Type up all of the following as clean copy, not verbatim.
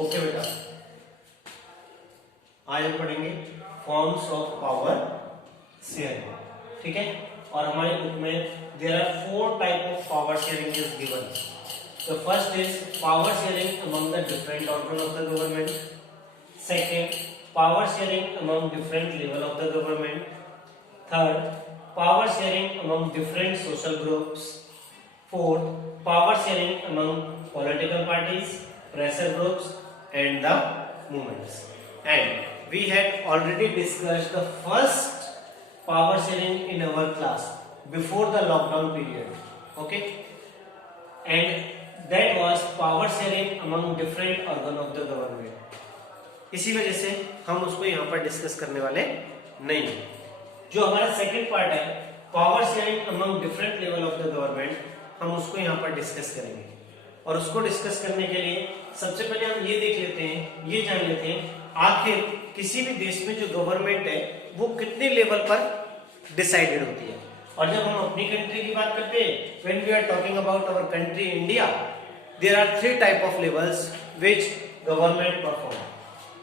Okay बेटा, आज हम पढ़ेंगे फॉर्म्स ऑफ पावर शेयरिंग, ठीक है। और हमारे बुक में there are 4 type of power sharing is given. The first is power sharing among the different organ of the government, second power sharing among different level of the government, third power sharing among different social groups, fourth power sharing among political parties, pressure groups and the movements. And we had already discussed the first power sharing in our class before the lockdown period, okay, and that was power sharing among different organ of the government. इसी वजह से हम उसको यहाँ पर discuss करने वाले नहीं हैं। जो हमारा सेकंड पार्ट है power sharing among different level of the government, हम उसको यहाँ पर डिस्कस करेंगे। और उसको डिस्कस करने के लिए सबसे पहले हम ये देख लेते हैं, ये जान लेते हैं आखिर किसी भी देश में जो गवर्नमेंट है वो कितने लेवल पर डिसाइडेड होती है। और जब हम अपनी कंट्री की बात करते हैं, when we are talking about our country India, there are 3 type of levels which government perform.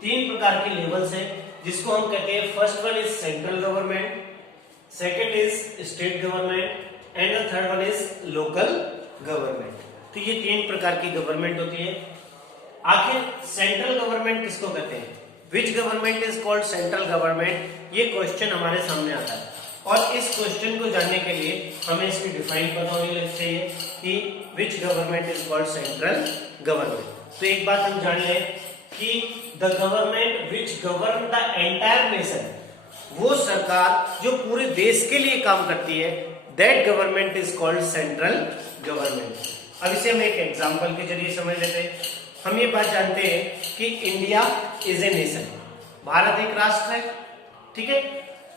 3 प्रकार के लेवल्स हैं जिसको हम कहते हैं, first one is central government, second is state government and the third one is local government. तो ये 3 प्रकार की गवर्नमेंट होती है। आखिर सेंट्रल गवर्नमेंट किसको कहते हैं, which government is called central government, ये क्वेश्चन हमारे सामने आता है। और इस क्वेश्चन को जानने के लिए हमें इसकी डिफाइन पता होनी चाहिए कि which government is called central government. तो एक बात हम जान लें कि the government which govern the entire nation, वो सरकार जो पूरे देश के लिए काम करती है, that government is called central government. अब इसे हम एक एग्जांपल के जरिए समझ लेते हैं। हम ये बात जानते हैं कि India is a nation, Bharat एक राष्ट्र है, ठीक है।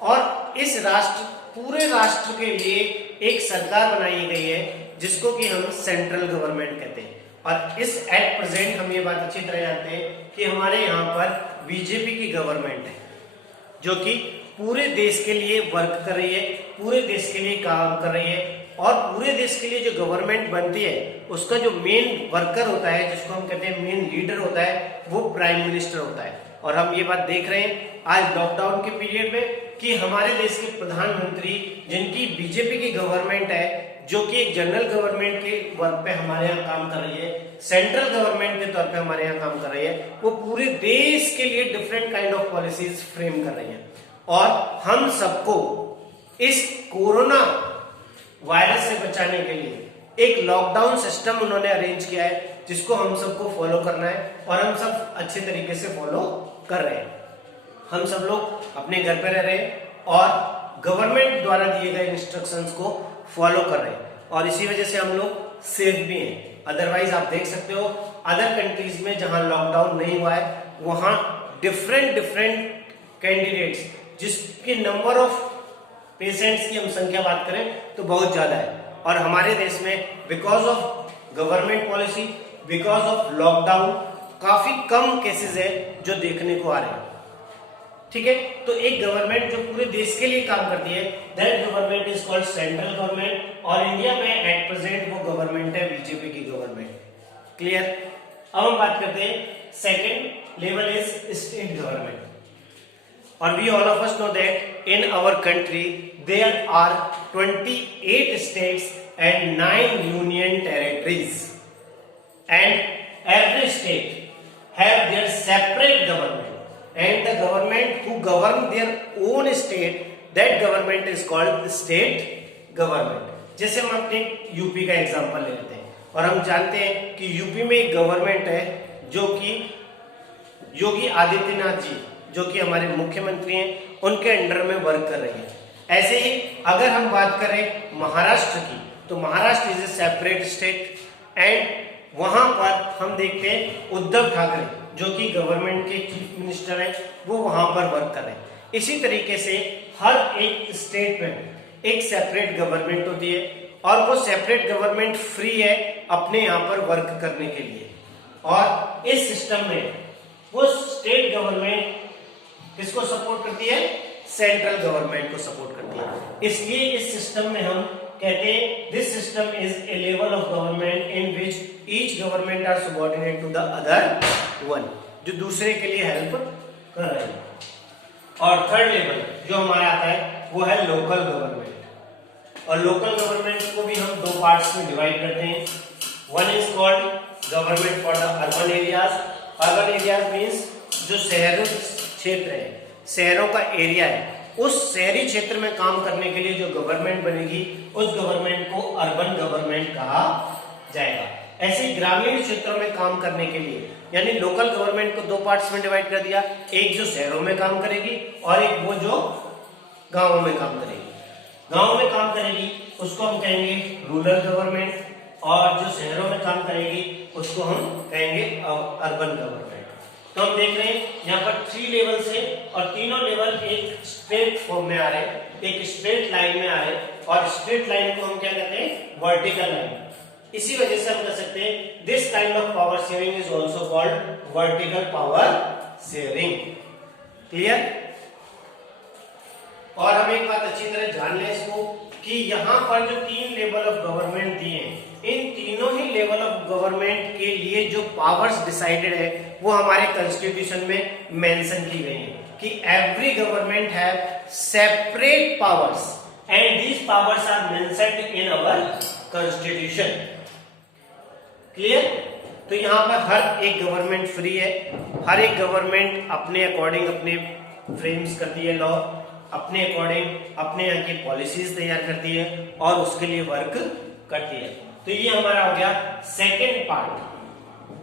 और इस राष्ट्र, पूरे राष्ट्र के लिए एक सरकार बनाई गई है जिसको कि हम सेंट्रल गवर्नमेंट कहते हैं। और इस एट प्रेजेंट हम ये बात अच्छी तरह जानते हैं कि हमारे यहाँ पर बीजेपी की गवर्नमेंट है जो कि पूरे देश के लिए वर्क कर रही है, पूरे देश के लिए काम कर रही है। और पूरे देश के लिए जो गवर्नमेंट बनती है उसका जो मेन वर्कर होता है, जिसको हम कहते हैं मेन लीडर होता है, वो प्राइम मिनिस्टर होता है। और हम ये बात देख रहे हैं आज लॉकडाउन के पीरियड में कि हमारे देश के प्रधानमंत्री, जिनकी बीजेपी की गवर्नमेंट है, जो कि एक जनरल गवर्नमेंट के वर्क पे हमारे यहाँ काम कर रही है, सेंट्रल गवर्नमेंट के तौर पे हमारे यहाँ काम कर रही है, वो पूरे देश के लिए different kind of policies frame कर रही है। और हम सबको इस कोरोना वायरस से बचाने के लिए एक लॉकडाउन सिस्टम उन्होंने अरेंज किया है जिसको हम सबको फॉलो करना है। और हम सब अच्छे तरीके से फॉलो कर रहे हैं। हम सब लोग अपने घर पे रह रहे हैं और गवर्नमेंट द्वारा दिए गए इंस्ट्रक्शंस को फॉलो कर रहे हैं। और इसी वजह से हम लोग सेफ भी हैं। अदरवाइज आप देख सकते हो अदर कंट्रीज में जहां लॉकडाउन नहीं हुआ है, वहां डिफरेंट कैंडिडेट्स, जिसके नंबर ऑफ पेशेंट्स की हम संख्या बात करें तो बहुत ज्यादा है। और हमारे देश में because of government policy, because of lockdown, काफी कम केसेस है जो देखने को आ रहे हैं, ठीक है। तो एक गवर्नमेंट जो पूरे देश के लिए काम करती है, that government is called central government. और इंडिया में एट प्रेजेंट वो गवर्नमेंट है बीजेपी की गवर्नमेंट। क्लियर। अब हम बात करते हैं second level is state government. और we all of us know that in our country there are 28 states and 9 union territories, and every state have their separate government, and the government who govern their own state, that government is called state government. जैसे हम अपने UP का example ले लेते हैं और हम जानते हैं कि यूपी में एक गवर्नमेंट है जो कि योगी आदित्यनाथ जी, जो कि हमारे मुख्यमंत्री हैं, उनके अंडर में वर्क कर रही है। ऐसे ही अगर हम बात करें महाराष्ट्र की, तो Maharashtra is a separate state and वहां पर हम देखते हैं उद्धव ठाकरे जो कि गवर्नमेंट के चीफ मिनिस्टर हैं, वो वहां पर वर्क कर रहे हैं। इसी तरीके से हर एक स्टेट में एक सेपरेट गवर्नमेंट होती है और वो सेपरेट गवर्नमेंट फ्री है अपने यहाँ पर वर्क करने के लिए। और इस सिस्टम में वो स्टेट गवर्नमेंट किसको सपोर्ट करती है, सेंट्रल गवर्नमेंट को सपोर्ट करती है। इसलिए इस सिस्टम में हम कहते हैं this system is a level of government in which each government are subordinate to the other one, जो दूसरे के लिए हेल्प कर रहे हैं। और थर्ड लेवल जो हमारा आता है वो है लोकल गवर्नमेंट, और लोकल गवर्नमेंट को भी हम दो पार्ट्स में डिवाइड करते हैं। One is called government for the urban areas. Urban areas means जो शहरी क्षेत्र है, शहरों का एरिया है, उस शहरी क्षेत्र में काम करने के लिए जो गवर्नमेंट बनेगी उस गवर्नमेंट को अर्बन गवर्नमेंट कहा जाएगा। ऐसे ही ग्रामीण क्षेत्रों में काम करने के लिए, यानी लोकल गवर्नमेंट को दो पार्ट्स में डिवाइड कर दिया, एक जो शहरों में काम करेगी और एक वो जो गांवों में काम करेगी। गांवों में काम करेगी उसको हम कहेंगे रूरल गवर्नमेंट, और जो शहरों में काम करेगी उसको हम कहेंगे अर्बन गवर्नमेंट। तो हम देख रहे हैं यहाँ पर 3 लेवल से, और तीनों लेवल एक स्ट्रेट फॉर्म में आ रहे हैं, एक स्ट्रेट लाइन में आ रहे हैं, और स्ट्रेट लाइन को हम क्या कहते हैं, वर्टिकल लाइन। इसी वजह से हम कह सकते हैं this kind of power sharing is also called vertical power sharing. Clear? और हम एक बात अच्छी तरह जान लें इसको कि यहाँ पर जो 3 लेवल ऑफ गवर्नमेंट दिए हैं, इन तीनों ही लेवल ऑफ गवर्नमेंट के लिए जो पावर्स डिसाइडेड है वो हमारे कॉन्स्टिट्यूशन में मेंशन की गई है कि every government have separate powers and these powers are mentioned in our constitution. Clear? तो यहाँ पर हर एक गवर्नमेंट फ्री है, हर एक गवर्नमेंट अपने अकॉर्डिंग अपने फ्रेम्स करती है लॉ, अपने अकॉर्डिंग अपने यहाँ की पॉलिसीज तैयार करती है और उसके लिए वर्क करती है। तो ये हमारा हो गया second part,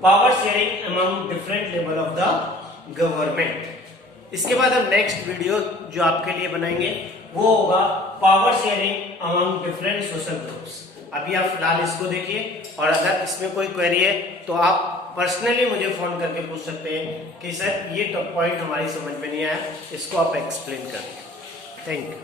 power sharing among different level of the government. इसके बाद हम नेक्स्ट वीडियो जो आपके लिए बनाएंगे वो होगा power sharing among different social groups. अभी आप फिलहाल इसको देखिए, और अगर इसमें कोई क्वेरी है तो आप पर्सनली मुझे फोन करके पूछ सकते हैं कि सर ये टॉप पॉइंट हमारी समझ में नहीं आया, इसको आप एक्सप्लेन करें। Thank you.